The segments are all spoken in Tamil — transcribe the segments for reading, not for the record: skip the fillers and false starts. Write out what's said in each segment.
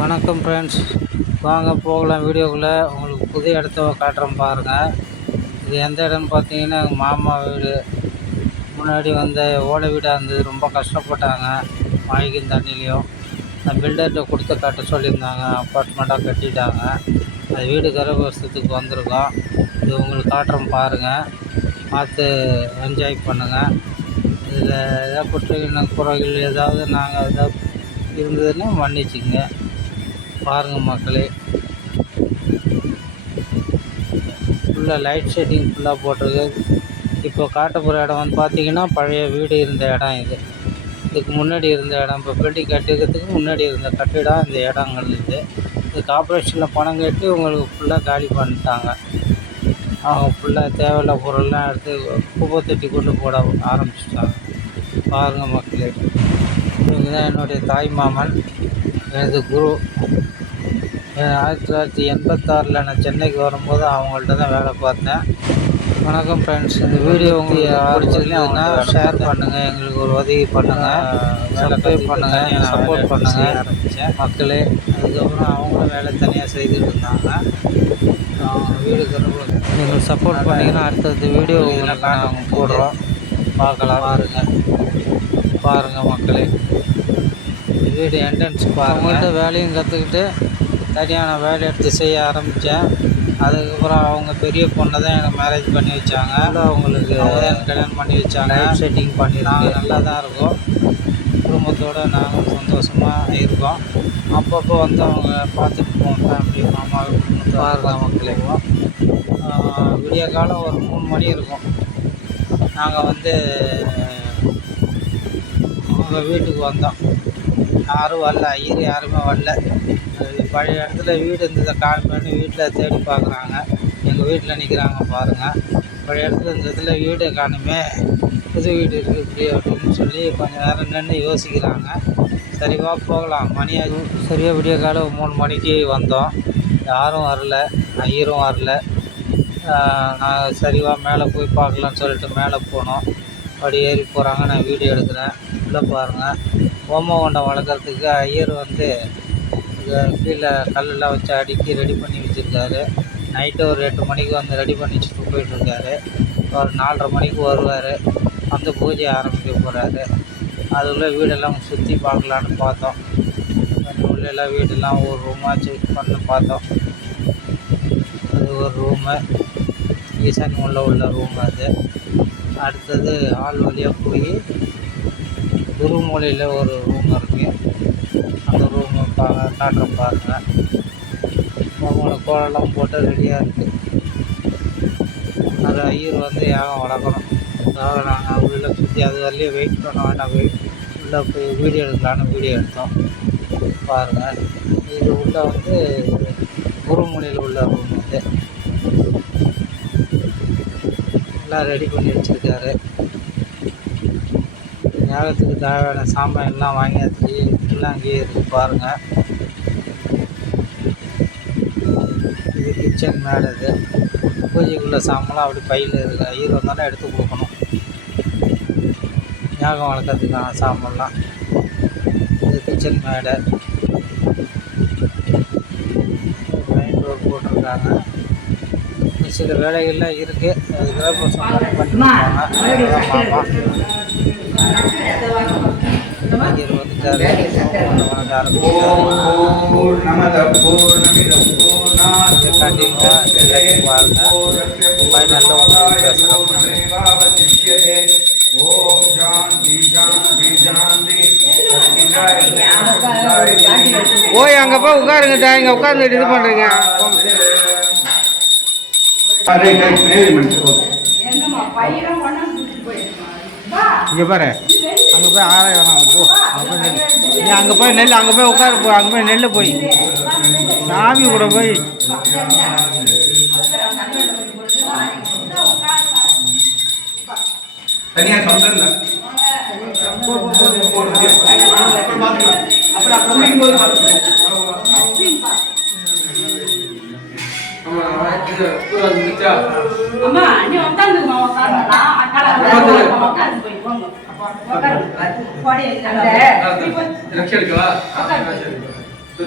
வணக்கம் ஃப்ரெண்ட்ஸ், வாங்க போகலாம் வீடியோக்குள்ளே. உங்களுக்கு புது இடத்த காட்டுறோம் பாருங்கள். இது எந்த இடம்னு பார்த்தீங்கன்னா எங்கள் மாமா வீடு. முன்னாடி வந்த ஓலை வீடாக இருந்தது, ரொம்ப கஷ்டப்பட்டாங்க மழைக்கும் தண்ணிலையும். அந்த பில்டர்கிட்ட கொடுத்து கட்ட சொல்லியிருந்தாங்க, அப்பார்ட்மெண்ட்டாக கட்டிட்டாங்க. அது வீடு கரகோஷத்துக்கு வந்திருக்கோம். இது உங்களுக்கு காட்டுறோம் பாருங்கள், பார்த்து என்ஜாய் பண்ணுங்கள். இதில் ஏதாவது குறைகள் ஏதாவது நாங்கள் ஏதாவது இருந்ததுன்னா மன்னிச்சுங்க. பாருங்கள் மக்களே, ஃபுல்லாக லைட் செட்டிங் ஃபுல்லாக போட்டிருக்கு. இப்போ காட்ட போகிற இடம் வந்து பார்த்திங்கன்னா பழைய வீடு இருந்த இடம். இதுக்கு முன்னாடி இருந்த இடம், இப்போ பில்டிங் கட்டிக்கிறதுக்கு முன்னாடி இருந்த கட்டிடம் இந்த இடங்கள். இது கார்பரேஷனில் பணம் கட்டி உங்களுக்கு ஃபுல்லாக காலி பண்ணிட்டாங்க. அவங்க ஃபுல்லாக தேவையில்ல பொருள்லாம் எடுத்து குப்பை தட்டி கொண்டு போட ஆரம்பிச்சிட்டாங்க. பாருங்கள் மக்களே, இவங்க தான் என்னுடைய தாய் மாமன், எனது குரு. 1986 நான் சென்னைக்கு வரும்போது அவங்கள்ட்ட தான் வேலை பார்த்தேன். வணக்கம் ஃப்ரெண்ட்ஸ், இந்த வீடியோ உங்களுக்கு பிடிச்சிருந்ததுன்னா ஷேர் பண்ணுங்கள், எங்களுக்கு ஒரு உதவி பண்ணுங்கள், சப்ஸ்கிரைப் பண்ணுங்கள், சப்போர்ட் பண்ணுங்கள் மக்களே. அதுக்கப்புறம் அவங்களும் வேலை தனியாக செய்துட்டு இருந்தாங்க. வீடு கரும்போது எங்களுக்கு சப்போர்ட் பண்ணிங்கன்னா அடுத்தடுத்த வீடியோ நாங்கள் போடுறோம், பார்க்கலாம். பாருங்கள் மக்களே, வீடு என்ட்ரன்ஸ் அவங்கள்ட்ட வேலையும் கற்றுக்கிட்டு தனியான வேலை எடுத்து செய்ய ஆரம்பித்தேன். அதுக்கப்புறம் அவங்க பெரிய பொண்ணை தான் எனக்கு மேரேஜ் பண்ணி வச்சாங்க. அவங்களுக்கு எனக்கு கல்யாணம் பண்ணி வச்சாங்க. செட்டிங் பண்ணி நாங்கள் நல்லா தான் இருக்கோம், குடும்பத்தோடு நாங்கள் சந்தோஷமாக இருக்கோம். அப்பப்போ வந்து அவங்க பார்த்துட்டு போவோம், ஃபேமிலி மாமா குடும்பத்தை மக்களே. விடிய காலம் ஒரு 3 மணி இருக்கும், நாங்கள் வந்து அவங்க வீட்டுக்கு வந்தோம். யாரும் வரல, ஐயர் யாருமே வரல. பழைய இடத்துல வீடு இருந்ததை காணுமேனு வீட்டில் தேடி பார்க்குறாங்க. எங்கள் வீட்டில் நிற்கிறாங்க பாருங்கள். பழைய இடத்துல இருந்ததில் வீடு காணுமே, புது வீடு இருக்குது இப்படி அப்படின்னு சொல்லி கொஞ்சம் நேரம் நின்று யோசிக்கிறாங்க. சரிவா போகலாம், மணியாச்சு. சரியாக விடிய காலம் 3 மணிக்கு வந்தோம், யாரும் வரல, ஐயரும் வரல. நான் சரிவா மேலே போய் பார்க்கலான்னு சொல்லிட்டு மேலே போனோம். படி ஏறி போகிறாங்க, நான் வீடியோ எடுக்கிறேன். உள்ளே பாருங்கள், ஓமவண்டம் வளர்க்குறதுக்கு ஐயர் வந்து கீழே கல்லெல்லாம் வச்சு அடுக்கி ரெடி பண்ணி வச்சுருக்காரு. நைட்டு ஒரு 8 மணிக்கு வந்து ரெடி பண்ணி வச்சுட்டு போயிட்டுருக்காரு. ஒரு 4:30 மணிக்கு வருவார், வந்து பூஜை ஆரம்பிக்க போகிறாரு. அதுக்குள்ளே வீடெல்லாம் சுற்றி பார்க்கலான்னு பார்த்தோம். உள்ளெல்லாம் வீடெல்லாம் ஒரு ரூமாக செக் பண்ணி பார்த்தோம். அது ஒரு ரூமு, ஈசான் உள்ள ரூம். அது அடுத்தது ஹால் வழியாக போய் குரு மூலையில் ஒரு ரூம் இருக்குது, அந்த ரூமை காட்டுற பாருங்கள். அவங்களோட கோலெல்லாம் போட்டு ரெடியாக இருக்குது. அது ஐயர் வந்து யாகம் வளர்க்கணும், அதாவது நாங்கள் உள்ளே சுற்றி அது வரலையும் வெயிட் பண்ண வேண்டாம், உள்ளே போய் வீடியோ எடுக்கலான்னு வீடியோ எடுத்தோம் பாருங்கள். இது உள்ளே வந்து குருமூலையில் உள்ள ரூம் வந்து எல்லாம் ரெடி பண்ணி வச்சுருக்காரு. யாகத்துக்கு தேவையான சாமான் எல்லாம் வாங்கியாச்சு, எல்லாம் அங்கேயே இருக்குது பாருங்கள். இது கிச்சன் மேலே, இது பூஜைக்குள்ள சாமான்லாம் அப்படி பையில் இருக்குது. ஐயர் வந்தாலும் எடுத்து கொடுக்கணும், யாகம் வளர்க்கறதுக்கான சாமான்லாம். இது கிச்சன் மேடை, மெயின் ரோடு போட்டிருக்காங்க. சில வேலைகள்லாம் இருக்குது, அது கிரகப்பிரவேசம் பண்ணிருக்காங்க. ஐயர் வந்துட்டாரு, போய் அங்கே போய் உட்காருங்கட்டா, இங்கே உட்காந்துட்டு இது பண்ணுறீங்க. இங்கே பாரு, அங்கே போய் ஆராயம் போ, நீ அங்கே போய் நெல், அங்கே போய் உட்காரு போ, அங்கே போய் நெல் போய் சாமி கூட போய் அம்மா நீ உட்காந்துமா, உட்காந்து போய் போங்க.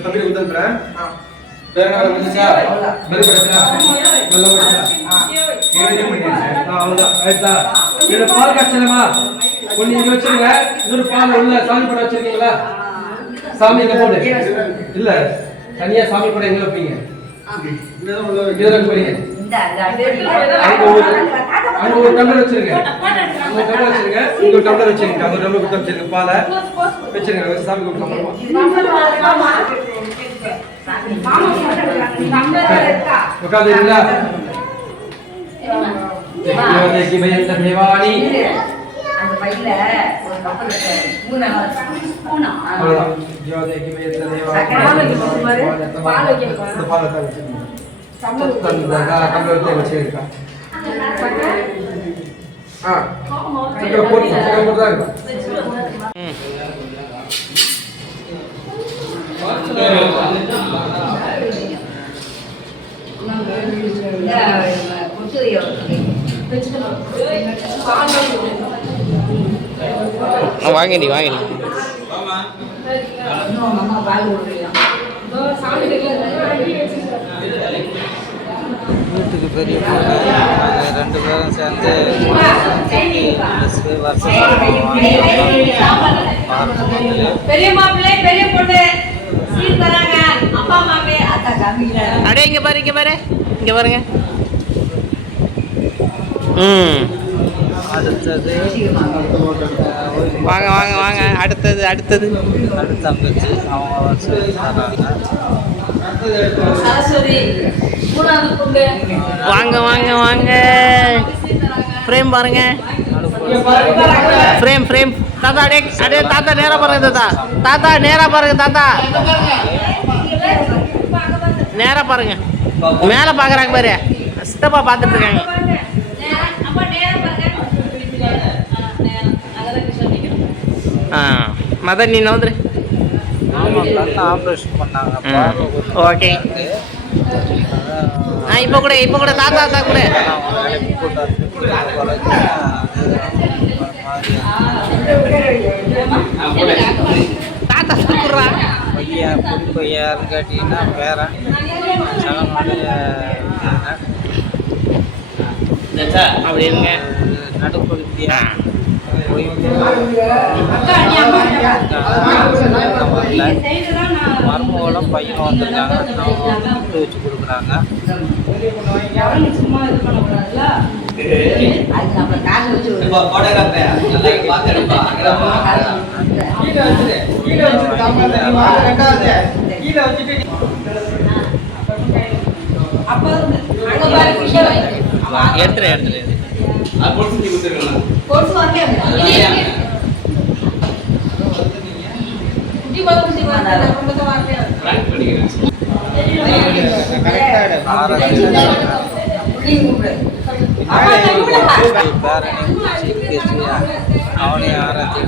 தம்பி உதவுறேன். வேற என்ன வந்துச்சா? பெரிய பிரச்சனை. நல்ல பிரச்சனை. ஏழு மணி ஆச்சு. அவ்வளவுதான். ரைட்டா? இது பால் காய்ச்சலமா? ஒண்ணு இங்க வச்சிருங்க. இன்னொரு பால் உள்ள சாமி படம் வச்சிருக்கீங்களா? சாமி இங்க போடு. இல்ல. தனியா சாமி படம் எங்க வைப்பீங்க? இதுல வைப்பீங்க. அங்க ஒரு டம்ளர் வச்சிருங்க. அங்க ஒரு டம்ளர் வச்சிருங்க. இங்க ஒரு டம்ளர் வச்சிருங்க. அங்க ஒரு டம்ளர் குடுத்து வச்சிருங்க. பாலை வச்சிருங்க. சாமி குடுத்து உட்காந்துங்களா? தேவானி அந்த பையில ஒரு கப்பல் மூணு அவ்வளவுதான். ஜோதிக்கு மேல தேவானி பால் வைக்க பால் டம்ளர் வச்சிருக்கா. போட்டு தான் இருக்கும். வாங்கி வீட்டுக்கு பெரிய பொண்ணு நாங்கள் 2 பேரும் சேர்ந்து பெரிய மாப்பிள்ளை பெரிய பொண்ணு சீர் தராங்க. அப்பா அம்மாவே அத்தா காமிக்கிறாங்க. அடே இங்க பாருங்க. அடுத்தது வாங்க அடுத்தது அடுத்த தங்கச்சி அவங்க சொல்லி தராங்க. சரஸ்வதி மூணாவது பொண்ணு வாங்க ஃப்ரேம் பாருங்க. ஃப்ரேம் தாத்தா அடே தாத்தா நேரா பாருங்க. தாத்தா நேரா பாருங்க. மேல பாக்குறாங்க பாரு. சித்தப்பா பார்த்துட்டு இருக்காங்க. மதன் நீ வந்துரு. ஆப்ரேஷன் பண்ணாங்க. ஓகே. இப்போ கூட தாத்தா கூட தாத்தா கூடுறா. பையன் கேட்டீங்கன்னா பேரன் அப்படிங்க நடுப்படுத்தியா மருமகளும் பையனும் வந்திருக்காங்க. அவங்க வச்சு கொடுக்குறாங்க. எடுத்துரு அவனே ஆராய்ச்சி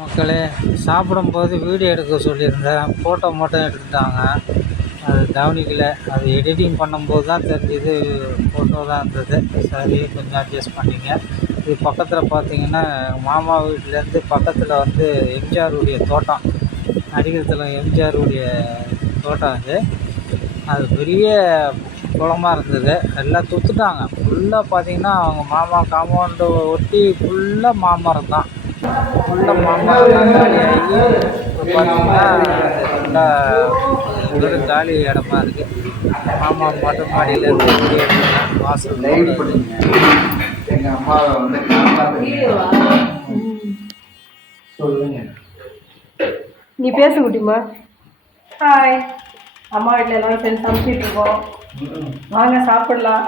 மக்களே சாப்பிடும்போது வீடியோ எடுக்க சொல்லியிருந்தேன், ஃபோட்டோ மட்டும் எடுத்துட்டாங்க. அது கவனிக்கல. அது எடிட்டிங் பண்ணும்போது தான் தெரிஞ்சுது ஃபோட்டோ தான் இருந்தது. சரி, கொஞ்சம் அட்ஜஸ்ட் பண்ணிங்க. இது பக்கத்தில் பார்த்தீங்கன்னா மாமா வீட்டிலேருந்து பக்கத்தில் வந்து எம்ஜிஆருடைய தோட்டம், நடிகர் தலைவர் எம்ஜிஆருடைய தோட்டம் அது. அது பெரிய குளமா இருந்தது. எல்லாம் துத்துட்டாங்க. ஃபுல்லாக பார்த்தீங்கன்னா அவங்க மாமா காம்பவுண்டு ஒட்டி ஃபுல்லாக மாமரம் தான். ஃபுல்லாக மாமரம் காலியாகி இப்போ பார்த்தீங்கன்னா ஃபுல்லாக வெறும் காலி இடமா இருக்குது. மாமா மொட்டை மாடியிலேருந்து வெளியே வாசல் எங்கள் அம்மாவை வந்து சொல்லுங்க. நீ பேச முடியுமா? ஹாய், அம்மா வீட்டில் எல்லாரும் சேர்ந்து சமைச்சிட்டு இருக்கோம். வாங்க சாப்பிடலாம்.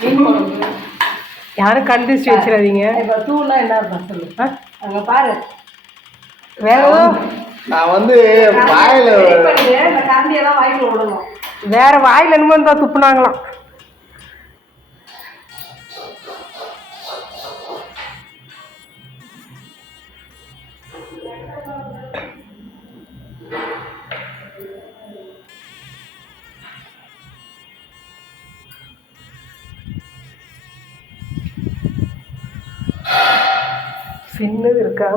மீன் குழம்பு. யாரும் கண்டிச்சு வச்சிடாதீங்க. இப்போ தூள்னா என்ன இருக்கும் சொல்லு. அங்கே பாரு. வேற நான் வந்து வாயில இந்த கரண்டியெல்லாம் வாயில விடணும். வேற வாயில என்னமோ தான் துப்புனாங்களாம். சின்னது இருக்கா?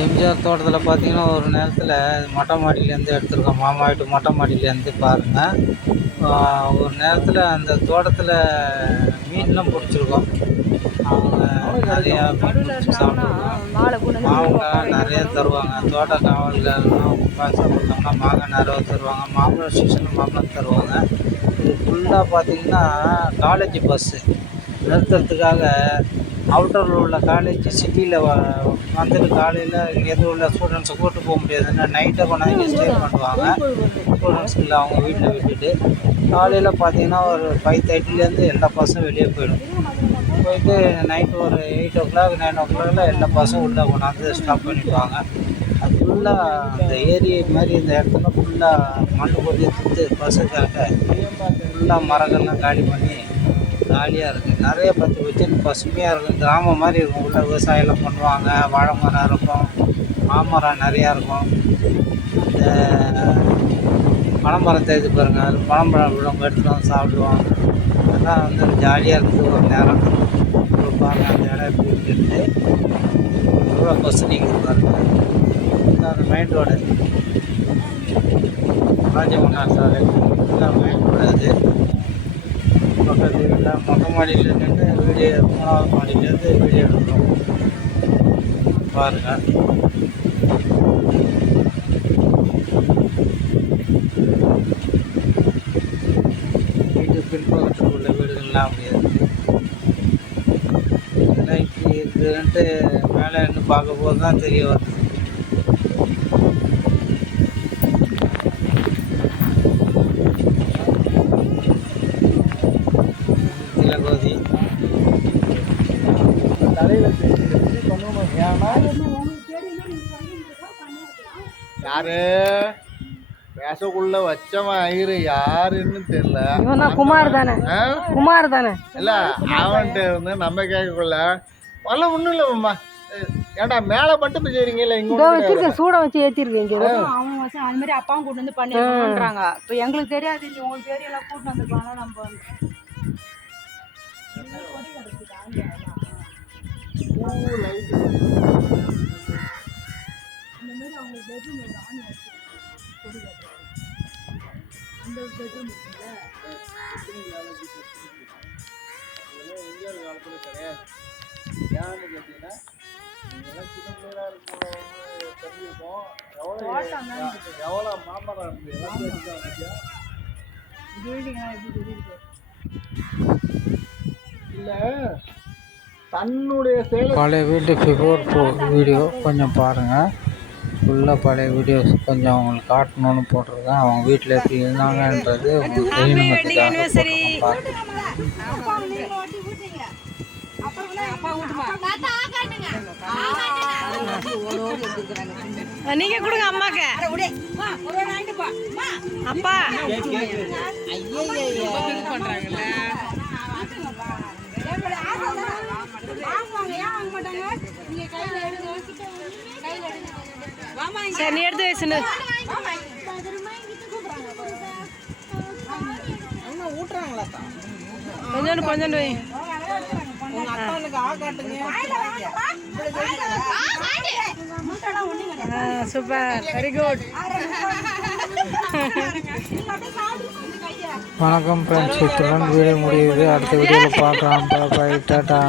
எம்ஜிஆர் தோட்டத்தில் பார்த்தீங்கன்னா ஒரு நேரத்தில் மொட்டை மாடியிலேருந்து எடுத்திருக்கோம். மாமா வீட்டு மொட்டை மாடியிலேருந்து பாருங்கள். ஒரு நேரத்தில் அந்த தோட்டத்தில் மீன்லாம் பிடிச்சிருக்கோம். அவங்க நிறையா மீன் பிடிச்சி சாப்பிடுவாங்க. மாங்காய் நிறைய தருவாங்க. தோட்ட காவல்கள்லாம் காசு கொடுத்தாங்கன்னா மாங்காய் நிறைய தருவாங்க. மாம்பழம் சீசனில் மாம்பழம் தருவாங்க. இது ஃபுல்லாக பார்த்தீங்கன்னா காலேஜ் பஸ்ஸு நிறுத்துறதுக்காக அவுட்டரில் உள்ள காலேஜ் சிட்டியில் வந்துட்டு காலையில் இங்கேருந்து உள்ள ஸ்டூடெண்ட்ஸை கூப்பிட்டு போக முடியாதுன்னா நைட்டை கொண்டாந்து இங்கே ஸ்டே பண்ணுவாங்க. ஸ்டூடெண்ட்ஸுங்களை அவங்க வீட்டில் விட்டுட்டு காலையில் பார்த்தீங்கன்னா ஒரு 5:30லேருந்து எல்லா பஸ்ஸும் வெளியே போயிட்டு நைட்டு ஒரு 8 o'clock 9 o'clock எல்லா பஸ்ஸும் உள்ளே கொண்டாந்து ஸ்டாப் பண்ணிவிடுவாங்க. அது ஃபுல்லாக அந்த ஏரி மாதிரி இந்த இடத்துல ஃபுல்லாக மண் கொட்டி சுற்று பஸ்ஸுக்காக ஃபுல்லாக மரங்கள்லாம் காலி பண்ணி காலியாக இருக்குது. நிறைய பற்றி வச்சுன்னு பசுமையாக இருக்கும். கிராமம் மாதிரி இருக்கும். உள்ள விவசாயம்லாம் பண்ணுவாங்க. வாழை மரம் இருக்கும், மாமரம் நிறையா இருக்கும். இந்த பனைமரம் தெரிஞ்சு பாருங்கள், அது பனம்பழம் விழும் எடுத்துட்டு வந்து சாப்பிடுவாங்க. அதெல்லாம் வந்து ஜாலியாக இருக்குது ஒரு நேரம். இப்போ பாருங்கள் அந்த இடம் எப்படி இருக்குது, எவ்வளோ பஸ் நிற்குது பாருங்கள். அந்த மெயின் ரோடு ராஜமன்னார் சாலை மெயின் ரோடு. அது பக்கத்து வீட்டில் மொட்டை மாடியில் நின்று வீடியோ 3வது மாடியிலேருந்து வீடியோ எடுக்கிறோம் பாருங்கள். வீட்டு பின்பக்கத்தில் உள்ள வீடுகள்லாம் அப்படி இருக்குது. இதெல்லாம் இப்படி இருக்குதுன்ட்டு மேலே நின்று பார்க்க போது தான் தெரிய வருது. திலகோதி யாரு பேசக்குள்ள வச்சவன் ஐயரு யாருன்னு தெரியல. இவன் தான் குமார் தானே? குமார் தானே? இல்ல அவன்கிட்ட இருந்து நம்ம கேட்கக்குள்ள வரல ஒண்ணும் இல்லம்மா. ஏன்டா மேல மட்டும் செய்றீங்க இல்ல இங்க வச்சிருக்க சூட வச்சு ஏத்திருக்கீங்க. அவங்க வச்சு அது மாதிரி அப்பாவும் கூட்டு வந்து பண்ணிடுறாங்க. இப்போ எங்களுக்கு தெரியாது, நீ உங்களுக்கு தெரியல கூட்டு வந்துருக்காங்க. நம்ம நீங்கெல்லாம் சின்ன பிள்ளையா இருக்கும் தெரிஞ்சிருக்கோம். எவ்வளோ மாமரம் இருக்கு எல்லாம் கேட்டுதான் பார்த்தியா? இல்லை தன்னுடைய சேலை பழைய வீட்டு பிஃபோர் வீடியோ கொஞ்சம் பாருங்கள். ஃபுல்லாக பழைய வீடியோஸ் கொஞ்சம் அவங்களுக்கு காட்டணும்னு போட்டிருக்கேன். அவங்க வீட்டில் எப்படி இருந்தாங்கன்றது உங்களுக்கு தெரியணுங்கிறதுக்காக நீங்க கொடுங்க அம்மாக்கு. அப்பா பண்றாங்கல்ல. சரி நீ எடுத்து வச்சுன்னு கொஞ்சோண்டு கொஞ்சோண்டு வை. Super, very good. வணக்கம் ஃப்ரெண்ட்ஸ், இத்துடன் வீடியோ முடியுது. அடுத்த வீடியோவில் பார்க்கலாம். Bye, tata.